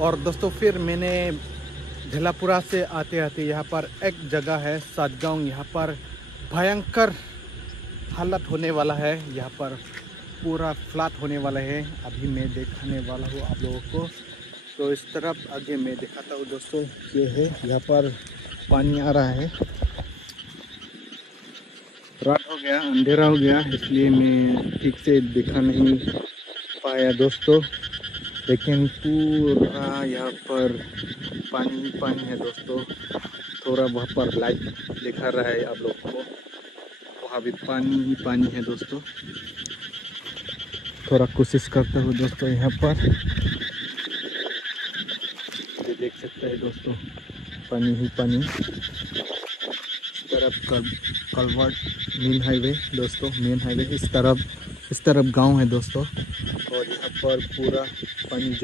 और दोस्तों फिर मैंने ढेलापुरा से आते आते यहाँ पर एक जगह है सातगांव। यहाँ पर भयंकर हालत होने वाला है, यहाँ पर पूरा फ्लैट होने वाला है। अभी मैं दिखाने वाला हूँ आप लोगों को। तो इस तरफ आगे मैं दिखाता हूँ दोस्तों। ये है, यहाँ पर पानी आ रहा है। रात हो गया, अंधेरा हो गया, इसलिए मैं ठीक से दिखा नहीं पाया दोस्तों। लेकिन पूरा यहाँ पर पानी पानी है दोस्तों। थोड़ा वहाँ पर लाइट दिखा रहा है आप लोगों को, वहाँ भी पानी ही पानी है दोस्तों। थोड़ा कोशिश करता हूँ दोस्तों। यहाँ पर ये देख सकते हैं दोस्तों, पानी ही पानी। तरफ कलवर्ट मेन हाईवे दोस्तों, मेन हाईवे इस तरफ गांव है दोस्तों। और यहाँ पर पूरा पानी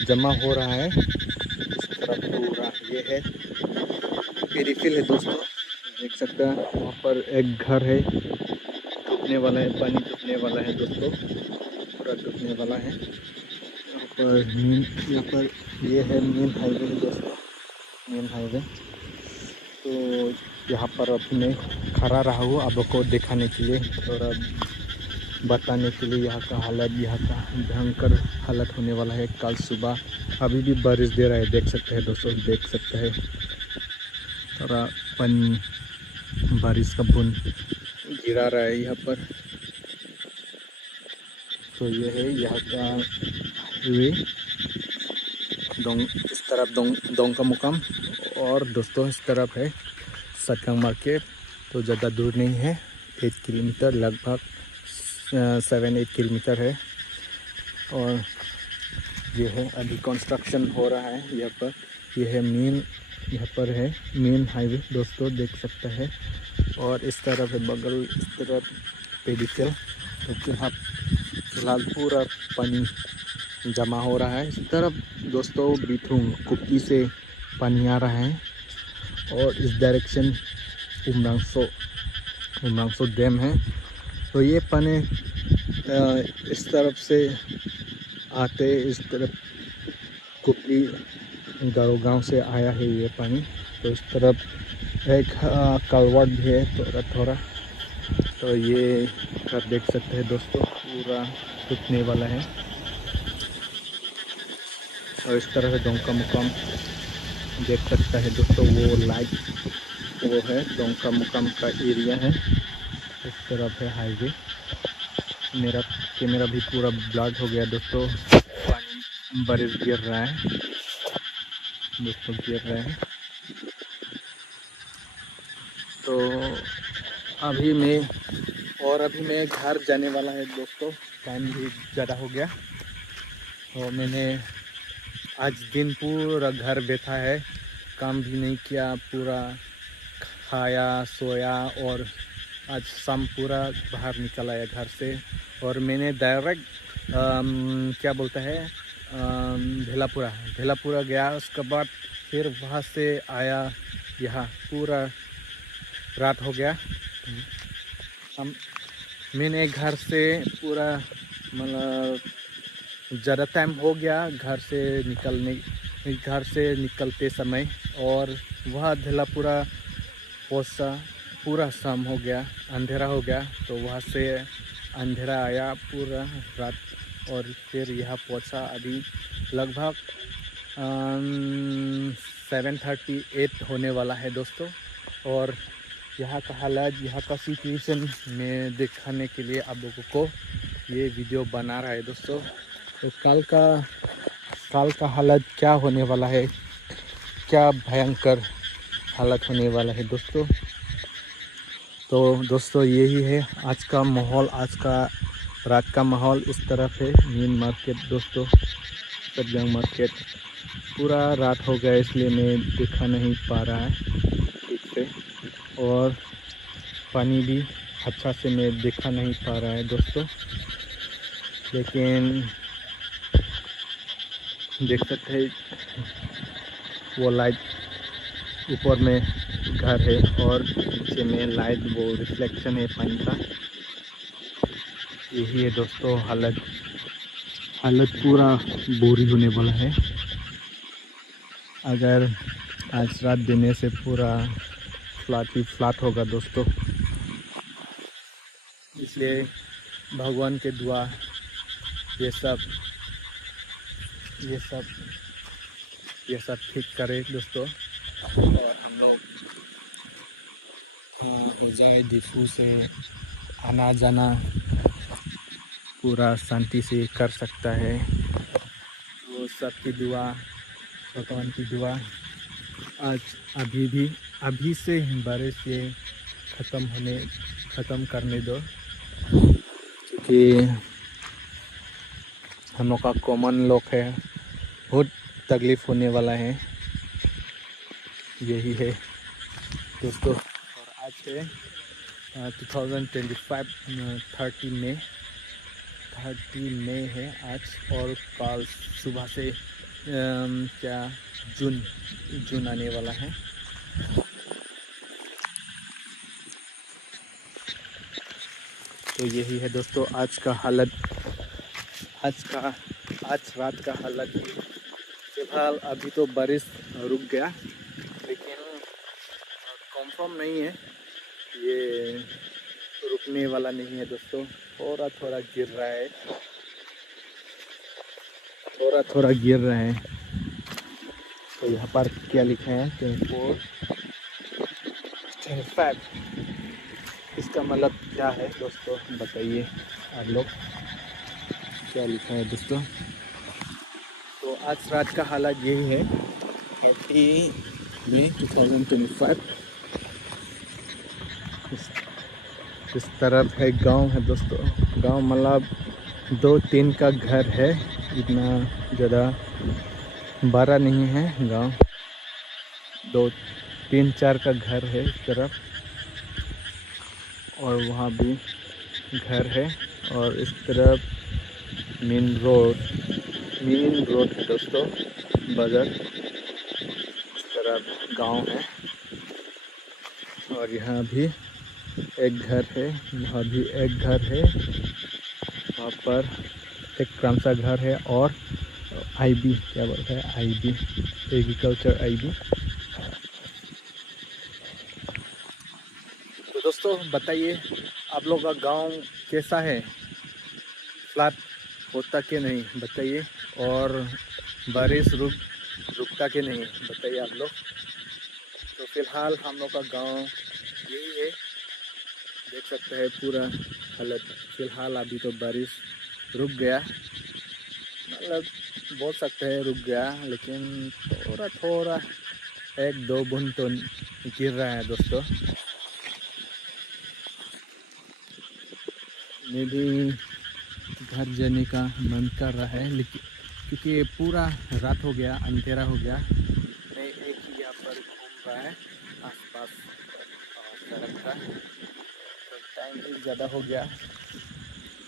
जमा हो रहा है। इस तरफ पूरा ये है पेरीफिल है दोस्तों, देख सकते हैं। वहाँ पर एक घर है, डूबने वाला है, पानी डूबने वाला है दोस्तों, पूरा डूबने वाला है। यहाँ पर ये है मेन हाईवे है दोस्तों, मेन हाईवे। तो यहाँ पर अपने खड़ा रहा हूँ आपको दिखाने के लिए, थोड़ा बताने के लिए यहाँ का हालत। यहाँ का भयंकर हालत होने वाला है कल सुबह। अभी भी बारिश दे रहा है, देख सकते हैं दोस्तों, देख सकते हैं। थोड़ा पानी बारिश का बूंद गिरा रहा है यहाँ पर। तो ये है यहाँ का हाईवे, इस तरफ दोंग का मुकाम। और दोस्तों इस तरफ है सातगांव मार्केट। तो ज़्यादा दूर नहीं है, 8 किलोमीटर, लगभग 7-8 किलोमीटर है। और ये है, अभी कंस्ट्रक्शन हो रहा है यहाँ पर। ये है मेन, यहाँ पर है मेन हाईवे दोस्तों, देख सकते हैं। और इस तरफ है बगल, इस तरफ पेडिकल। तो फिलहाल पूरा पानी जमा हो रहा है। इस तरफ दोस्तों बिथुंग कुप्पी से पानी आ रहा है। और इस डायरेक्शन उमरांगसो डैम है। तो ये पानी इस तरफ से आते, इस तरफ कुप्पी गाँव से आया है ये पानी। तो इस तरफ एक कलवर्ट भी है थोड़ा थोड़ा। तो ये आप देख सकते हैं दोस्तों, पूरा टूटने वाला है। और इस तरह से डोंका मुकाम देख सकता है दोस्तों, वो लाइट वो है डोंका मुकाम का एरिया है। इस तरफ है हाईवे। मेरा कैमरा भी पूरा ब्लर हो गया दोस्तों, पानी बारिश गिर रहा है दोस्तों, गिर रहा है। तो अभी मैं घर जाने वाला है दोस्तों, टाइम भी ज़्यादा हो गया। तो मैंने आज दिन पूरा घर बैठा है, काम भी नहीं किया, पूरा खाया सोया। और आज शाम पूरा बाहर निकल आया घर से। और मैंने डायरेक्ट क्या बोलता है ढेलापुरा गया। उसके बाद फिर वहाँ से आया, यहाँ पूरा रात हो गया। मैंने घर से पूरा मतलब ज़्यादा टाइम हो गया घर से निकलते समय। और वह ढेलापुरा पहुँचा, पूरा शाम हो गया, अंधेरा हो गया। तो वहाँ से अंधेरा आया पूरा रात। और फिर यहाँ पहुँचा, अभी लगभग 7:38 होने वाला है दोस्तों। और यहाँ का हालात, यहाँ का सिचुएशन में दिखाने के लिए आप लोगों को ये वीडियो बना रहा है दोस्तों। तो कल का हालत क्या होने वाला है, क्या भयंकर हालत होने वाला है दोस्तों। तो दोस्तों यही है आज का माहौल, आज का रात का माहौल इस तरफ है। मेन मार्केट दोस्तों, सातगांव मार्केट। पूरा रात हो गया इसलिए मैं दिखा नहीं पा रहा है ठीक से। और पानी भी अच्छा से मैं दिखा नहीं पा रहा है दोस्तों। लेकिन देख सकते हैं वो लाइट, ऊपर में घर है और नीचे में लाइट, वो रिफ्लेक्शन है पानी का। यही है दोस्तों हालत पूरा बुरी होने वाला है। अगर आज रात देने से पूरा फ्लैट ही फ्लैट होगा दोस्तों। इसलिए भगवान के दुआ ये सब ये सब ये सब ठीक करे दोस्तों, और हम लोग हो जाए डिफू से आना जाना पूरा शांति से कर सकता है। वो सबकी दुआ, भगवान की दुआ आज अभी से बारिश ये ख़त्म करने दो, क्योंकि हम लोग का कॉमन लोग है, बहुत तकलीफ़ होने वाला है। यही है दोस्तों। और आज है 2025 30 मई है आज, और कल सुबह से क्या जून आने वाला है। तो यही है दोस्तों आज का हालत, आज रात का हालत। फिलहाल अभी तो बारिश रुक गया, लेकिन कंफर्म नहीं है, ये रुकने वाला नहीं है दोस्तों। थोड़ा थोड़ा गिर रहा है, थोड़ा गिर रहा है। तो यहाँ पर क्या लिखा है 24 25, इसका मतलब क्या है दोस्तों, बताइए आप लोग क्या लिखा है दोस्तों। तो आज रात का हालत यही है 30 मई 2025। इस तरफ है गांव है दोस्तों। गांव मतलब 2-3 का घर है, इतना ज़्यादा बड़ा नहीं है गांव। 2-3-4 का घर है इस तरफ, और वहाँ भी घर है, और इस तरफ मेन रोड है दोस्तों, बाजार। इस तरफ गांव है, और यहाँ भी एक घर है, वहाँ भी एक घर है, वहाँ पर एक कम सा घर है, और आईबी क्या बोलता है, आईबी एग्रीकल्चर आईबी। तो दोस्तों बताइए आप लोग का गांव कैसा है, फ्लैट होता कि नहीं बताइए, और बारिश रुकता कि नहीं बताइए आप लोग। तो फिलहाल हम लोग का गांव यही है, देख सकते हैं पूरा हालत। फिलहाल अभी तो बारिश रुक गया, मतलब बोल सकते हैं रुक गया, लेकिन थोड़ा 1-2 बूंद तो गिर रहा है दोस्तों। मैं भी घर जाने का मन कर रहा है, लेकिन क्योंकि पूरा रात हो गया, अंधेरा हो गया। मैं एक ही यहाँ पर घूम रहा है आसपास सड़क का, तो टाइम भी ज़्यादा हो गया।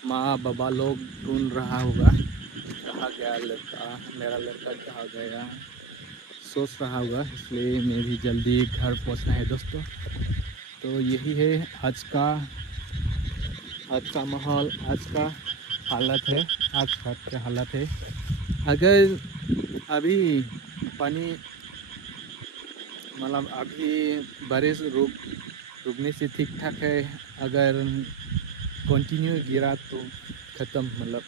माँ बाबा लोग ढूंढ रहा होगा कहाँ गया लड़का, मेरा लड़का कहाँ गया, सोच रहा होगा, इसलिए मैं भी जल्दी घर पहुँचना है दोस्तों। तो यही है आज का माहौल, आज का हालत है, आज रात का हालत है। अगर अभी पानी मतलब अभी बारिश रुकने से ठीक ठाक है, अगर कंटिन्यू गिरा तो ख़त्म, मतलब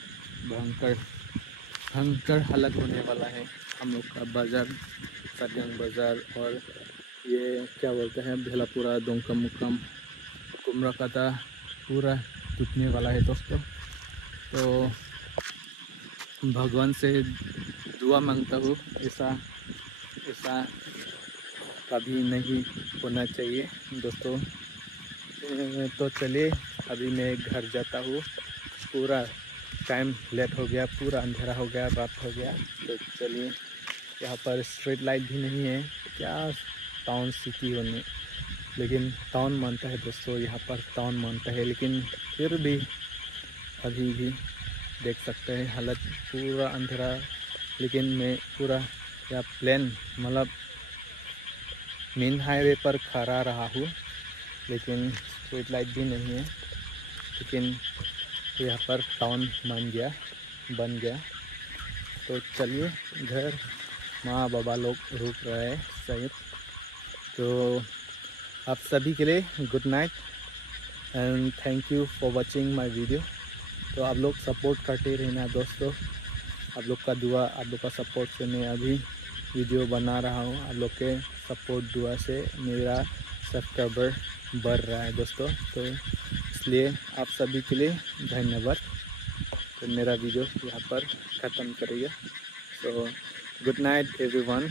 भयंकर हालत होने वाला है हम लोग का बाज़ार, सारजंग बाज़ार, और ये क्या बोलते हैं भेलापुरा, दोंकम कुमराकाता पूरा टूटने वाला है दोस्तों। तो भगवान से दुआ मांगता हूँ, ऐसा कभी नहीं होना चाहिए दोस्तों। तो चलिए अभी मैं घर जाता हूँ, पूरा टाइम लेट हो गया, पूरा अंधेरा हो गया, रात हो गया। तो चलिए, यहाँ पर स्ट्रीट लाइट भी नहीं है, क्या टाउन सिटी होने, लेकिन टाउन मानता है दोस्तों, यहाँ पर टाउन मानता है, लेकिन फिर भी अभी भी देख सकते हैं हालत पूरा अंधेरा। लेकिन मैं पूरा या प्लेन मतलब मेन हाईवे पर खड़ा रहा हूँ, लेकिन स्ट्रीट लाइट भी नहीं है, लेकिन यहाँ पर टाउन बन गया। तो चलिए घर माँ बाबा लोग रुक रहे हैं शायद। तो आप सभी के लिए good night and thank you for watching my video. तो आप लोग सपोर्ट करते रहना दोस्तों, आप लोग का दुआ, आप लोग का सपोर्ट से मैं अभी वीडियो बना रहा हूँ। आप लोग के सपोर्ट दुआ से मेरा सब्सक्राइबर बढ़ रहा है दोस्तों। तो इसलिए आप सभी के लिए धन्यवाद। तो मेरा वीडियो यहाँ पर ख़त्म करेगा। So good night everyone.